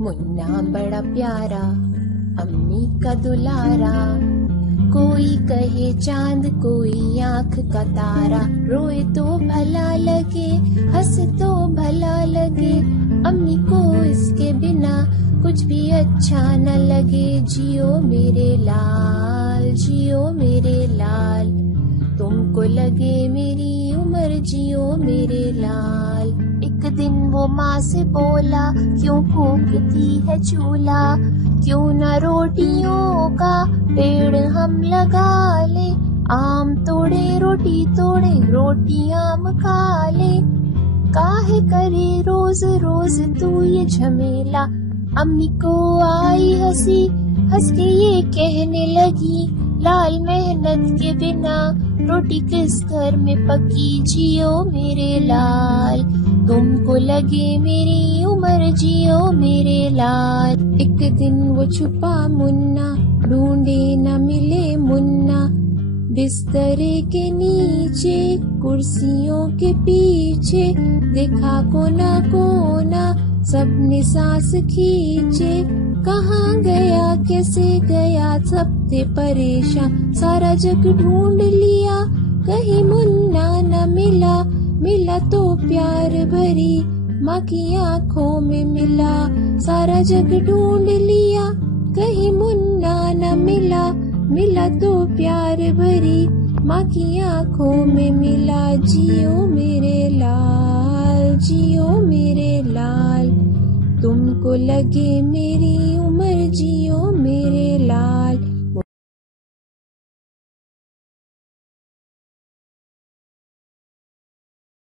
मुन्ना बड़ा प्यारा, अम्मी का दुलारा। कोई कहे चांद, कोई आँख का तारा। रोए तो भला लगे, हंस तो भला लगे, अम्मी को इसके बिना कुछ भी अच्छा न लगे। जियो मेरे लाल, जियो मेरे लाल, तुमको लगे मेरी उम्र, जियो मेरे लाल। एक दिन वो माँ से बोला, क्यों फूकती है चूल्हा, क्यों न रोटियों का पेड़ हम लगा ले। आम तोड़े रोटी तोड़े, रोटी आम खा ले। काहे करे रोज रोज तू ये झमेला। अम्मी को आई हंसी, हंस के ये कहने लगी, लाल मेहनत के बिना रोटी किस घर में पकी। जियो मेरे लाल, तुमको लगे मेरी उम्र, जियो मेरे लाल। एक दिन वो छुपा मुन्ना, ढूंढे न मिले मुन्ना, बिस्तरे के नीचे कुर्सियों के पीछे। देखा कोना कोना सबने सांस खींचे, कहाँ गया कैसे गया सब थे परेशान। सारा जग ढूंढ लिया, कहीं मुन्ना न मिला, मिला तो प्यार भरी माँ की आँखों में मिला। सारा जग ढूंढ लिया, कहीं मुन्ना न मिला, मिला तो प्यार भरी माँ की आँखों में मिला। जियो मेरे लाल, जियो मेरे लाल, तुमको लगे मेरी उम्र, जियो मेरे लाल।